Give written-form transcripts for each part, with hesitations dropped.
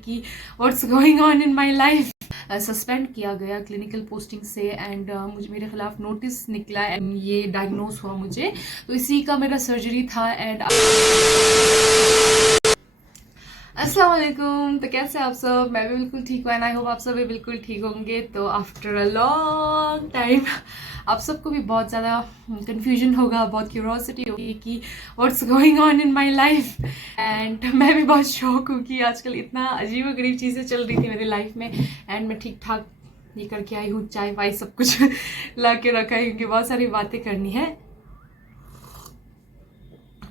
कि what's going on in my life. Suspend किया गया क्लिनिकल पोस्टिंग से एंड मुझे मेरे खिलाफ नोटिस निकला एंड ये डायग्नोज हुआ मुझे, तो इसी का मेरा सर्जरी था। एंड अस्सलाम वालेकुम, तो कैसे आप सब? मैं भी बिल्कुल ठीक हूँ एंड आई होप आप सब भी बिल्कुल ठीक होंगे। तो आफ्टर अ लॉन्ग टाइम आप सबको भी बहुत ज़्यादा कन्फ्यूजन होगा, बहुत क्यूरोसिटी होगी कि what's going on in my life. And मैं भी बहुत शौक हूँ कि आजकल इतना अजीब गरीब चीज़ें चल रही थी मेरी लाइफ में एंड मैं ठीक ठाक ये करके आई हूँ, चाय वाय सब कुछ ला के रखा है क्योंकि बहुत सारी बातें करनी है।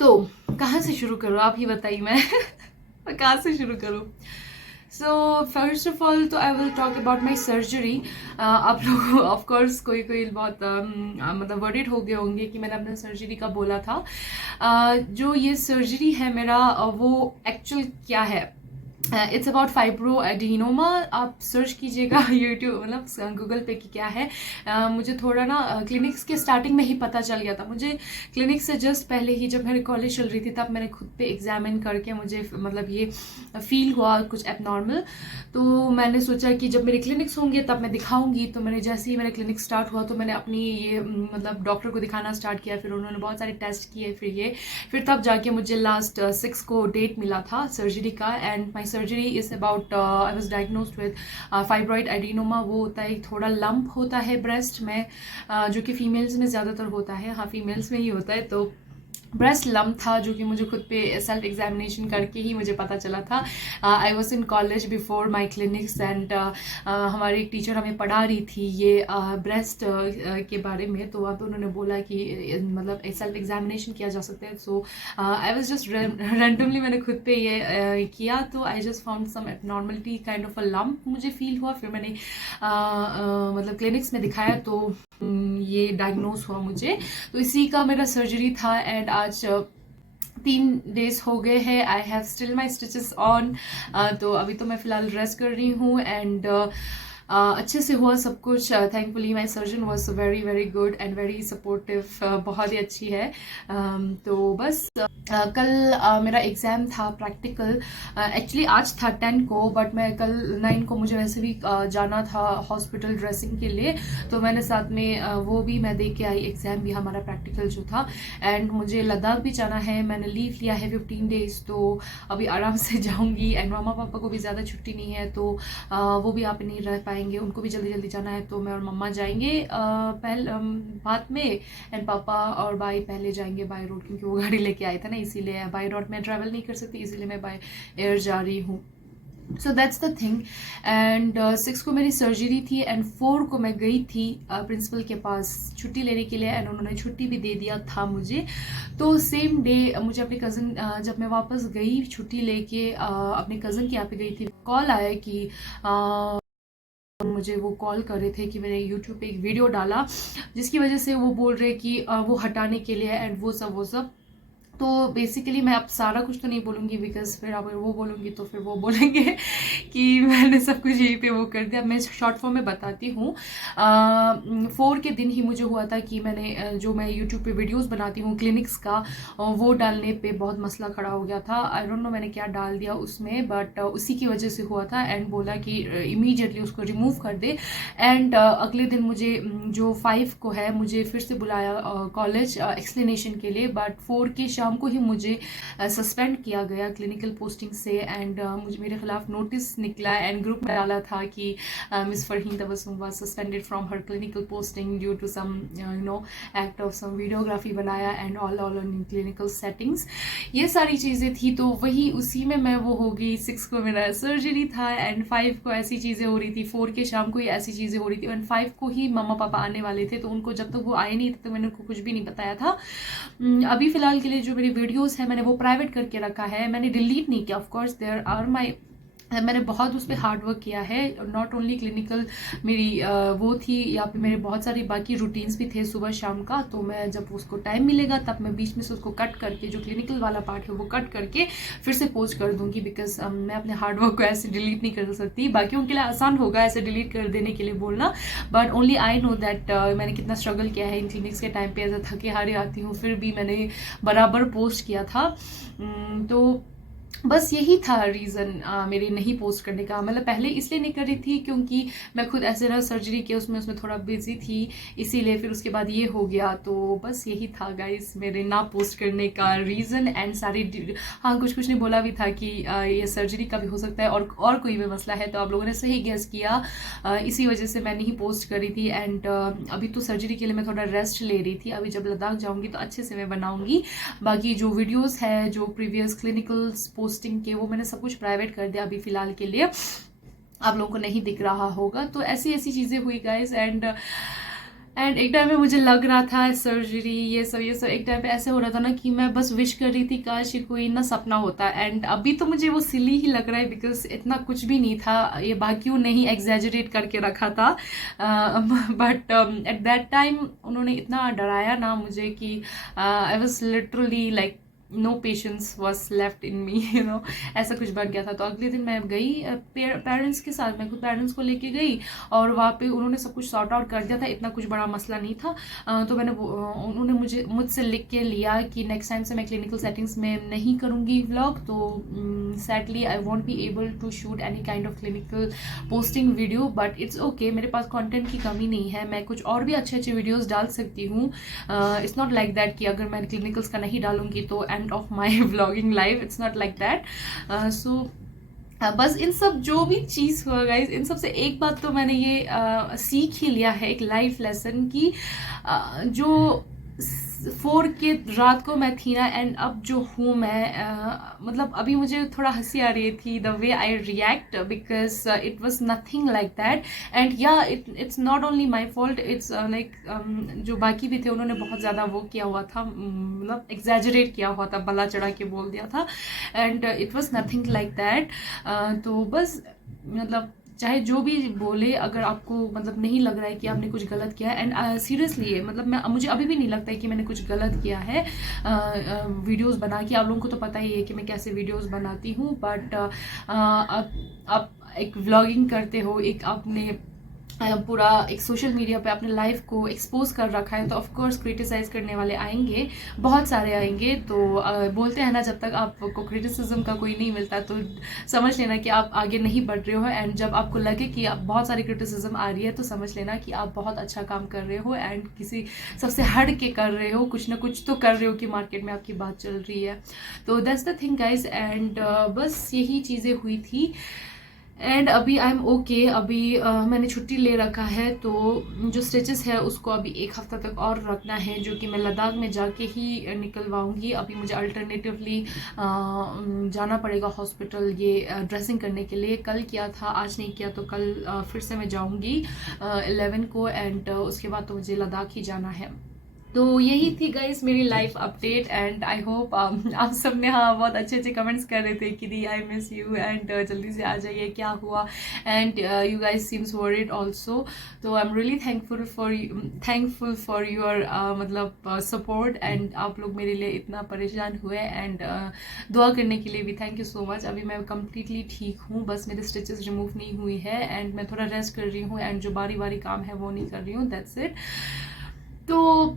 तो कहाँ से शुरू करूँ आप ही बताइए, मैं कहाँ से शुरू करूँ? सो फर्स्ट ऑफ ऑल तो I will talk about my surgery. आप लोग ऑफ कोर्स कोई कोई बहुत मतलब वरीड हो गए होंगे कि मैंने अपना सर्जरी का बोला था। जो ये सर्जरी है मेरा वो एक्चुअल क्या है, इट्स अबाउट फाइब्रो एडिनोमा। आप सर्च कीजिएगा यूट्यूब मतलब गूगल पे कि क्या है। मुझे थोड़ा ना क्लिनिक्स के स्टार्टिंग में ही पता चल गया था। मुझे क्लिनिक से जस्ट पहले ही जब मेरी कॉलेज चल रही थी तब मैंने खुद पे एग्जामिन करके मुझे मतलब ये फील हुआ कुछ एबनॉर्मल। तो मैंने सोचा कि जब मेरे क्लिनिक्स होंगे तब मैं दिखाऊंगी। तो मैंने जैसे ही मेरा क्लिनिक स्टार्ट हुआ तो मैंने अपनी ये मतलब डॉक्टर को दिखाना स्टार्ट किया, फिर उन्होंने बहुत सारे टेस्ट किए, फिर तब जाके मुझे लास्ट 6 को डेट मिला था सर्जरी का। And my surgery is about I was diagnosed with fibroid adenoma. वो होता है थोड़ा लंप होता है ब्रेस्ट में, जो कि फीमेल्स में ज़्यादातर होता है। हाँ, फीमेल्स में ही होता है। तो ब्रेस्ट लम्प था जो कि मुझे खुद पे सेल्फ एग्जामिनेशन करके ही मुझे पता चला था। I was in college before my clinics and हमारी एक टीचर हमें पढ़ा रही थी ये ब्रेस्ट के बारे में। तो अब उन्होंने बोला कि मतलब सेल्फ एग्जामिनेशन किया जा सकता है। So I was just randomly मैंने खुद पे ये किया, तो I just found some abnormality kind of a lump मुझे फील हुआ। फिर मैंने मतलब क्लिनिक्स में दिखाया तो ये डायग्नोज हुआ मुझे, तो इसी का मेरा सर्जरी था। एंड आज 3 डेज हो गए हैं। I have still my stitches on. तो अभी तो मैं फिलहाल रेस्ट कर रही हूँ एंड अच्छे से हुआ सब कुछ। Thankfully my surgeon was very very good and very supportive, बहुत ही अच्छी है। तो बस कल मेरा एग्ज़ाम था प्रैक्टिकल। एक्चुअली आज था 10 को, बट मैं कल 9 को मुझे वैसे भी जाना था हॉस्पिटल ड्रेसिंग के लिए, तो मैंने साथ में वो भी मैं दे के आई, एग्ज़ाम भी हमारा प्रैक्टिकल जो था। एंड मुझे लद्दाख भी जाना है, मैंने लीव लिया है 15 डेज़, तो अभी आराम से जाऊँगी। एंड मामा पापा को भी ज़्यादा छुट्टी नहीं है तो वो भी आप नहीं रह पाएंगे, उनको भी जल्दी जल्दी जाना है। तो मैं और मम्मा जाएंगे बाद में, एंड पापा और भाई पहले जाएंगे बाय रोड, क्योंकि वो गाड़ी लेके आए थे ना, इसीलिए बाय रोड में ट्रैवल नहीं कर सकती, इसीलिए मैं बाय एयर जा रही हूँ। So that's the thing. And 6 को मेरी सर्जरी थी एंड 4 को मैं गई थी प्रिंसिपल के पास छुट्टी लेने के लिए एंड उन्होंने छुट्टी भी दे दिया था मुझे। तो सेम डे मुझे अपने कज़न जब मैं वापस गई छुट्टी लेके अपने कज़न के यहाँ पे गई थी, कॉल आया कि मुझे वो कॉल कर रहे थे कि मैंने यूट्यूब पे एक वीडियो डाला जिसकी वजह से वो बोल रहे कि वो हटाने के लिए एंड वो सब। तो बेसिकली मैं अब सारा कुछ तो नहीं बोलूँगी बिकॉज फिर अगर वो बोलूँगी तो फिर वो बोलेंगे कि मैंने सब कुछ यहीं पे वो कर दिया। मैं शॉर्ट फॉर्म में बताती हूँ। 4 के दिन ही मुझे हुआ था कि मैंने जो मैं यूट्यूब पे वीडियोस बनाती हूँ क्लिनिक्स का, वो डालने पे बहुत मसला खड़ा हो गया था। आई डोंट नो मैंने क्या डाल दिया उसमें, बट उसी की वजह से हुआ था। एंड बोला कि इमीडिएटली उसको रिमूव कर दे। एंड अगले दिन मुझे जो 5 को है मुझे फिर से बुलाया कॉलेज एक्सप्लेनेशन के लिए, बट 4 के शाम को ही मुझे सस्पेंड किया गया क्लिनिकल पोस्टिंग से। एंड मुझे मेरे खिलाफ नोटिस निकला एंड ग्रुप में डाला था कि Miss Farheen Tabassum was suspended from her clinical posting due to some act of some videography बनाया and all in clinical settings, ये सारी चीज़ें थी। तो वही उसी में मैं वो हो गई। 6 को मेरा सर्जरी था एंड 5 को ऐसी चीज़ें हो रही थी, 4 के शाम को ही ऐसी चीज़ें हो रही थी एंड 5 को ही मम्मा पापा आने वाले थे। तो उनको जब तक वो आए नहीं तब तक मैंने उनको कुछ भी नहीं बताया था। अभी फिलहाल के लिए जो मेरी वीडियोस है मैंने वो प्राइवेट करके रखा है, मैंने डिलीट नहीं किया। Of course there are my, मैंने बहुत उस पर हार्ड वर्क किया है। नॉट ओनली क्लिनिकल मेरी वो थी, या फिर मेरे बहुत सारी बाकी रूटीन्स भी थे सुबह शाम का। तो मैं जब उसको टाइम मिलेगा तब मैं बीच में से उसको कट करके जो क्लिनिकल वाला पार्ट है वो कट करके फिर से पोस्ट कर दूंगी, बिकॉज मैं अपने हार्ड वर्क को ऐसे डिलीट नहीं कर सकती। बाकियों के लिए आसान होगा ऐसे डिलीट कर देने के लिए बोलना, but only I know that मैंने कितना स्ट्रगल किया है इन क्लिनिक्स के टाइम पे। ऐसा थके हारे आती हूँ फिर भी मैंने बराबर पोस्ट किया था। तो बस यही था रीज़न मेरे नहीं पोस्ट करने का। मतलब पहले इसलिए नहीं कर रही थी क्योंकि मैं खुद ऐसे ना सर्जरी के उसमें थोड़ा बिजी थी, इसीलिए फिर उसके बाद ये हो गया। तो बस यही था गाइस मेरे ना पोस्ट करने का रीज़न। एंड हाँ, कुछ ने बोला भी था कि ये सर्जरी का भी हो सकता है और कोई भी मसला है, तो आप लोगों ने सही गेस किया। इसी वजह से मैं नहीं पोस्ट करी थी। एंड अभी तो सर्जरी के लिए मैं थोड़ा रेस्ट ले रही थी। अभी जब लद्दाख जाऊँगी तो अच्छे से मैं बनाऊँगी। बाकी जो वीडियोज़ है, जो प्रीवियस क्लिनिकल्स पोस्टिंग के, वो मैंने सब कुछ प्राइवेट कर दिया अभी फ़िलहाल के लिए, आप लोगों को नहीं दिख रहा होगा। तो ऐसी चीज़ें हुई गाइस। एंड एक टाइम पे मुझे लग रहा था सर्जरी ये सब एक टाइम पे ऐसे हो रहा था ना कि मैं बस विश कर रही थी काश ये कोई ना सपना होता। एंड अभी तो मुझे वो सिली ही लग रहा है बिकॉज इतना कुछ भी नहीं था, ये बाकियों ने ही एग्जैजरेट करके रखा था। बट एट दैट टाइम उन्होंने इतना डराया ना मुझे कि I was literally like no patience was left in me, you know, ऐसा कुछ बन गया था। तो अगले दिन मैं गई पेरेंट्स के साथ, मैं खुद पेरेंट्स को लेके गई और वहाँ पे उन्होंने सब कुछ सॉर्ट आउट कर दिया था, इतना कुछ बड़ा मसला नहीं था। तो उन्होंने मुझसे लिख के लिया कि नेक्स्ट टाइम से मैं क्लिनिकल सेटिंग्स में नहीं करूँगी व्लॉग। तो sadly I won't be able to shoot any kind of clinical posting video, but it's okay, मेरे पास कॉन्टेंट की कमी नहीं है, मैं कुछ और भी अच्छे वीडियोज़ डाल सकती हूँ। इट्स नॉट लाइक दैट कि अगर मैं क्लिनिकल्स का नहीं डालूंगी तो of my vlogging life, it's not like that. So बस इन सब जो भी चीज़ हुआ गाइज, इन सब से एक बात तो मैंने ये सीख ही लिया है, एक लाइफ लेसन की, जो 4 के रात को मैं थी ना, एंड अब जो हूँ मैं, मतलब अभी मुझे थोड़ा हंसी आ रही थी the way I react because it was nothing like that. And yeah it's not only my fault, it's like जो बाकी भी थे उन्होंने बहुत ज़्यादा वो किया हुआ था, मतलब एग्जैजरेट किया हुआ था, बला चढ़ा के बोल दिया था। And it was nothing like that. तो बस मतलब चाहे जो भी बोले, अगर आपको मतलब नहीं लग रहा है कि आपने कुछ गलत किया है, एंड सीरियसली मतलब मुझे अभी भी नहीं लगता है कि मैंने कुछ गलत किया है वीडियोस बना के। आप लोगों को तो पता ही है कि मैं कैसे वीडियोस बनाती हूँ, बट आप एक व्लॉगिंग करते हो, एक आपने पूरा एक सोशल मीडिया पे अपने लाइफ को एक्सपोज कर रखा है, तो ऑफ कोर्स क्रिटिसाइज करने वाले आएंगे, बहुत सारे आएंगे। तो बोलते हैं ना, जब तक आपको क्रिटिसिज्म का कोई नहीं मिलता तो समझ लेना कि आप आगे नहीं बढ़ रहे हो। एंड जब आपको लगे कि आप बहुत सारी क्रिटिसिज्म आ रही है तो समझ लेना कि आप बहुत अच्छा काम कर रहे हो एंड किसी सबसे हट के कर रहे हो, कुछ ना कुछ तो कर रहे हो कि मार्केट में आपकी बात चल रही है। तो that's the thing guys. And बस यही चीज़ें हुई थी। एंड अभी आई एम ओके, अभी मैंने छुट्टी ले रखा है, तो जो स्टिचेस है उसको अभी 1 हफ्ता तक और रखना है, जो कि मैं लद्दाख में जाके ही निकलवाऊंगी। अभी मुझे अल्टरनेटिवली जाना पड़ेगा हॉस्पिटल ये ड्रेसिंग करने के लिए। कल किया था, आज नहीं किया, तो कल फिर से मैं जाऊंगी 11 को। एंड उसके बाद तो मुझे लद्दाख ही जाना है। तो यही थी गाइस मेरी life update. And I hope आप सब ने हाँ बहुत अच्छे कमेंट्स कर रहे थे कि दी आई मिस यू एंड जल्दी से आ जाइए, क्या हुआ। And you guys seems worried also. तो I am really thankful for your मतलब सपोर्ट। एंड आप लोग मेरे लिए इतना परेशान हुए एंड दुआ करने के लिए भी थैंक यू सो मच। अभी मैं कम्प्लीटली ठीक हूँ, बस मेरे स्टिचेस रिमूव नहीं हुई है एंड मैं थोड़ा रेस्ट कर रही हूँ एंड जो बारी काम है वो नहीं कर रही हूँ, दैट्स इट। तो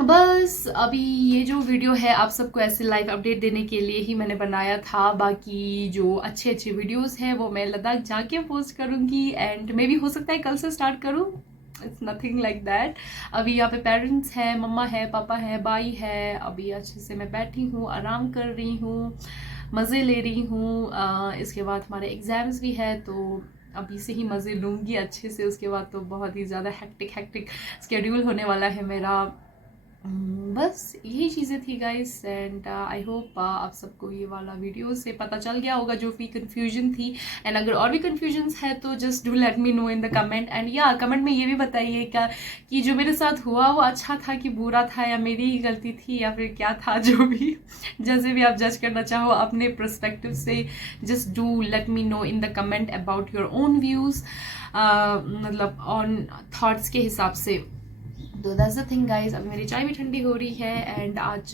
बस अभी ये जो वीडियो है आप सबको ऐसे लाइव अपडेट देने के लिए ही मैंने बनाया था। बाकी जो अच्छे वीडियोस हैं वो मैं लद्दाख जाके पोस्ट करूँगी एंड मे भी हो सकता है कल से स्टार्ट करूँ, इट्स नथिंग लाइक दैट। अभी यहाँ पे पेरेंट्स हैं, मम्मा है, पापा है, भाई है। अभी अच्छे से मैं बैठी हूँ, आराम कर रही हूँ, मज़े ले रही हूँ। इसके बाद हमारे एग्ज़ाम्स भी है, तो अभी से ही मज़े लूँगी अच्छे से। उसके बाद तो बहुत ही ज़्यादा हेक्टिक स्केड्यूल होने वाला है मेरा। बस यही चीज़ें थी गाइस। एंड आई होप आप सबको ये वाला वीडियो से पता चल गया होगा जो भी कन्फ्यूजन थी। एंड अगर और भी कन्फ्यूजन्स है तो just do let me know in the comment. And या कमेंट में ये भी बताइए क्या कि जो मेरे साथ हुआ वो अच्छा था कि बुरा था, या मेरी ही गलती थी, या फिर क्या था, जो भी जैसे भी आप जज करना चाहो अपने पर्सपेक्टिव से, just do let me know in the comment about your own views, मतलब ऑन थॉट्स के हिसाब से। तो दैट्स द थिंग गाइज। अभी मेरी चाय भी ठंडी हो रही है एंड आज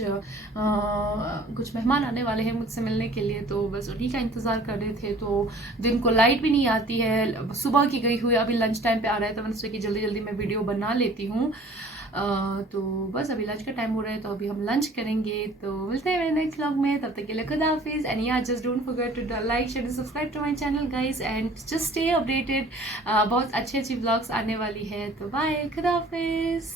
कुछ मेहमान आने वाले हैं मुझसे मिलने के लिए, तो बस उन्हीं का इंतज़ार कर रहे थे। तो दिन को लाइट भी नहीं आती है, सुबह की गई हुई, अभी लंच टाइम पे आ रहा है, तो मैंने सोचा कि जल्दी मैं वीडियो बना लेती हूँ। तो बस अभी लंच का टाइम हो रहा है, तो अभी हम लंच करेंगे। तो मिलते हैं मेरे नेक्स्ट व्लॉग में, तब तक के लिए खुदा हाफिज़। And yeah just don't forget to like share subscribe to my channel guys, and just stay updated. बहुत अच्छी अच्छी व्लॉग्स आने वाली है। तो बाय, खुदा हाफिज़।